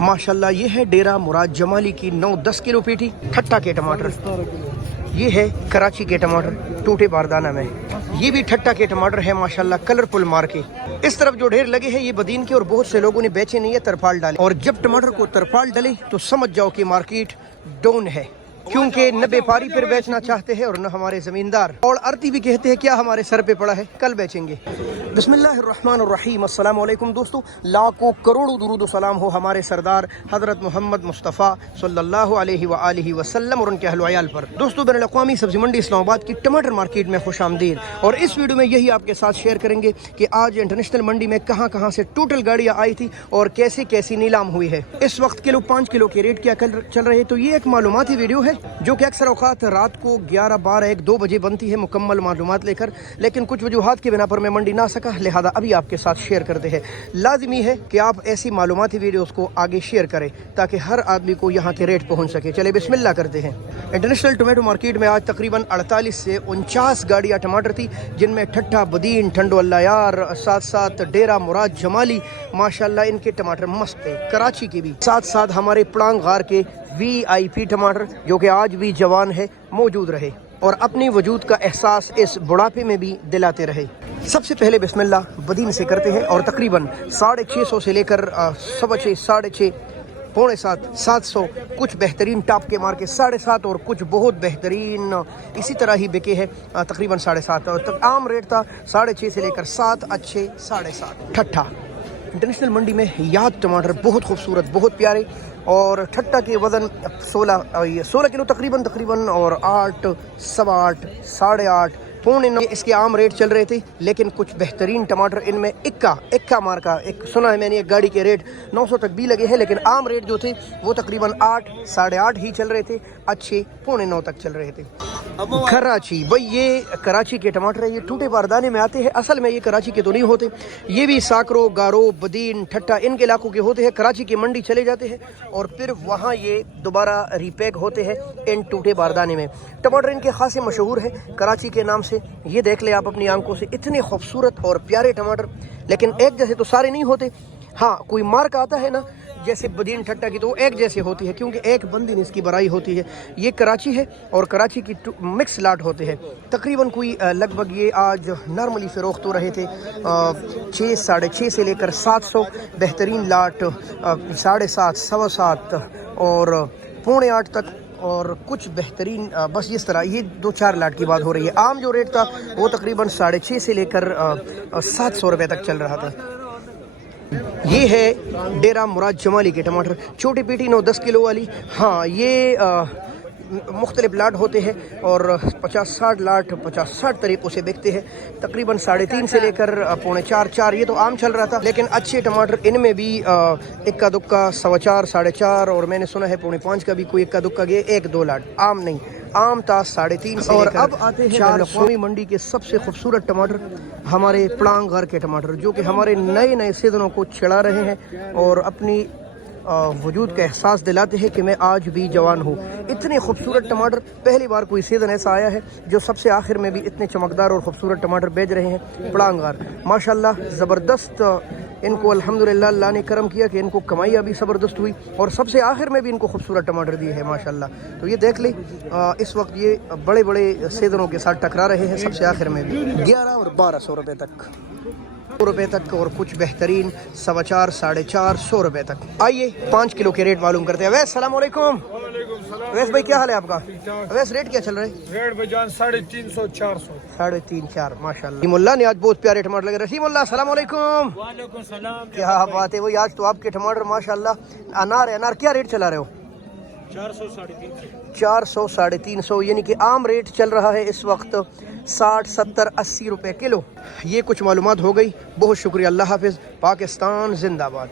माशाल्लाह ये है डेरा मुराद जमाली की 9-10 किलो पेटी ठट्टा के टमाटर। ये है कराची के टमाटर टूटे बारदाना में, ये भी ठट्टा के टमाटर है माशाल्लाह, कलरफुल मार के। इस तरफ जो ढेर लगे हैं ये बदीन के, और बहुत से लोगों ने बेचे नहीं है, तरपाल डाले। और जब टमाटर को तरपाल डले तो समझ जाओ कि मार्केट डाउन है, क्योंकि न व्यापारी फिर बेचना चाहते हैं और न हमारे जमींदार। और आरती भी कहते हैं क्या हमारे सर पे पड़ा है, कल बेचेंगे। बिस्मिल्लाहिर्रहमानिर्रहीम, अस्सलाम वालेकुम दोस्तों, लाखों करोड़ों दुरूद सलाम हो हमारे सरदार हजरत मोहम्मद मुस्तफ़ा सल्लल्लाहु अलैहि व आलिहि वसल्लम और उनके अहल वयाल पर। दोस्तों, बैनुल अक़वामी सब्जी मंडी इस्लामाबाद की टमाटर मार्केट में खुश आमदीद। और इस वीडियो में यही आपके साथ शेयर करेंगे कि आज इंटरनेशनल मंडी में कहाँ कहाँ से टोटल गाड़ियाँ आई थी और कैसी कैसी नीलाम हुई है। इस वक्त किलो 5 किलो के रेट क्या चल रहे हैं। तो ये एक मालूमाती वीडियो है जो कि अक्सर औकात रात को 11, 12, 1, 2 बजे बनती है मुकम्मल मालूमात लेकर, लेकिन कुछ वजूहात की बिना पर मैं मंडी ना सका, लिहाजा अभी आपके साथ शेयर करते हैं। लाजमी है कि आप ऐसी मालूमाती वीडियोस को आगे शेयर करें ताकि हर आदमी को यहाँ के रेट पहुँच सके। चले बिस्मिल्लाह करते हैं। इंटरनेशनल टोमेटो मार्केट में आज तकरीबन 48 से 49 गाड़ियाँ टमाटर थी, जिनमें ठट्ठा, बदीन, ठंडो अल्लाह यार, साथ साथ डेरा मुराद जमाली, माशाल्लाह इनके टमाटर मस्त है। कराची के भी साथ साथ हमारे पड़ांग गार के VIP टमाटर जो कि आज भी जवान है मौजूद रहे और अपनी वजूद का एहसास इस बुढ़ापे में भी दिलाते रहे। सबसे पहले बिस्मिल्लाह बदीन से करते हैं और तकरीबन 650 से लेकर 6.25, 6.5, पौने 7, 700, कुछ बेहतरीन टॉप के मार के 7.5 और कुछ बहुत बेहतरीन इसी तरह ही बिके हैं तकरीबन 7.5। और आम रेट था 6.5 से लेकर 7, अच्छे 7.5। ठट्ठा इंटरनेशनल मंडी में याद टमाटर बहुत खूबसूरत, बहुत प्यारे, और ठट्टा के वज़न 16 किलो तकरीबन और 8, 8.25, 8.5, पौने 9 इसके आम रेट चल रहे थे। लेकिन कुछ बेहतरीन टमाटर इनमें इक्का मार का एक सुना है मैंने, एक गाड़ी के रेट 900 तक भी लगे हैं, लेकिन आम रेट जो थे वो तकरीबन 8, 8.5 ही चल रहे थे, अच्छे पौने 9 तक चल रहे थे। कराची भाई, ये कराची के टमाटर है, ये टूटे बारदाने में आते हैं। असल में ये कराची के तो नहीं होते, ये भी साकरो, गारो, बदीन, ठट्टा इनके इलाकों के होते हैं। कराची की मंडी चले जाते हैं और फिर वहाँ ये दोबारा रीपैक होते हैं इन टूटे बारदाने में। टमाटर इनके खासे मशहूर है कराची के नाम से। ये देख ले आप अपनी आंखों से, इतने खूबसूरत और प्यारे टमाटर, लेकिन एक जैसे तो सारे नहीं होते। हाँ, कोई मार्क आता है ना, जैसे बदीन ठट्टा की, तो वो एक जैसे होती है क्योंकि एक बंदी ने इसकी बराई होती है। ये कराची है और कराची की मिक्स लाट होते हैं। तकरीबन कोई लगभग ये आज नॉर्मली फ़रोख्त हो रहे थे 6, 6.5 से लेकर 700, बेहतरीन लाट 7.5, 7.25 और पौने 8 तक, और कुछ बेहतरीन बस इस तरह। ये 2-4 लाट की बात हो रही है। आम जो रेट था वो तकरीबन 6.5 से लेकर 700 रुपये तक चल रहा था। ये है डेरा मुराद जमाली के टमाटर, छोटी पेटी 9-10 किलो वाली। हाँ, ये मुख्तलिफ लाट होते हैं और 50-60 लाट 50-60 तरीक़ों से बिकते हैं। तकरीबन 3.5 से लेकर पौने 4 ये तो आम चल रहा था, लेकिन अच्छे टमाटर इनमें भी इक्का दुक्का 4.25, 4.5 और मैंने सुना है पौने 5 का भी कोई इक्का दुक्का गए, 1-2 लाट। आम नहीं, आम था 3.5 से। और अब आते हैं अक़वामी मंडी के सबसे खूबसूरत टमाटर, हमारे पड़ांग घर के टमाटर, जो कि हमारे नए नए सीज़नों को छिड़ा रहे हैं और अपनी वजूद का एहसास दिलाते हैं कि मैं आज भी जवान हूँ। इतने खूबसूरत टमाटर पहली बार कोई सीज़न ऐसा आया है जो सबसे आखिर में भी इतने चमकदार और ख़ूबसूरत टमाटर बेच रहे हैं। पड़ांगार माशाल्लाह ज़बरदस्त, इनको अल्हम्दुलिल्लाह अल्लाह ने करम किया कि इनको कमाइयाँ भी ज़बरदस्त हुई और सबसे आखिर में भी इनको खूबसूरत टमाटर दिए हैं माशाल्लाह। तो ये देख ले, इस वक्त ये बड़े बड़े सीज़नों के साथ टकरा रहे हैं, सबसे आखिर में भी 11 और 1200 रुपये तक और कुछ बेहतरीन 4.25, 450 रुपये तक। आइए 5 किलो के रेट मालूम करते हैं। वैस सलाम वालेकुम। वैस भाई क्या हाल है आपका? वैस रेट क्या चल रहा है? रेट भाईजान 350, 400, 3.5, 4 माशाल्लाह। रहीमुल्लाह ने आज बहुत प्यारे टमाटर लगे। रहीमुल्लाह सलाम वालेकुम। वालेकुम सलाम। क्या बात है भाई, आज तो आपके टमाटर माशाल्लाह। अनार क्या रेट चला रहे हो? 400, 350, 400, 350, यानी कि आम रेट चल रहा है इस वक्त 60, 70, 80 रुपये किलो। ये कुछ मालूमात हो गई। बहुत शुक्रिया, अल्लाह हाफिज़, पाकिस्तान जिंदाबाद।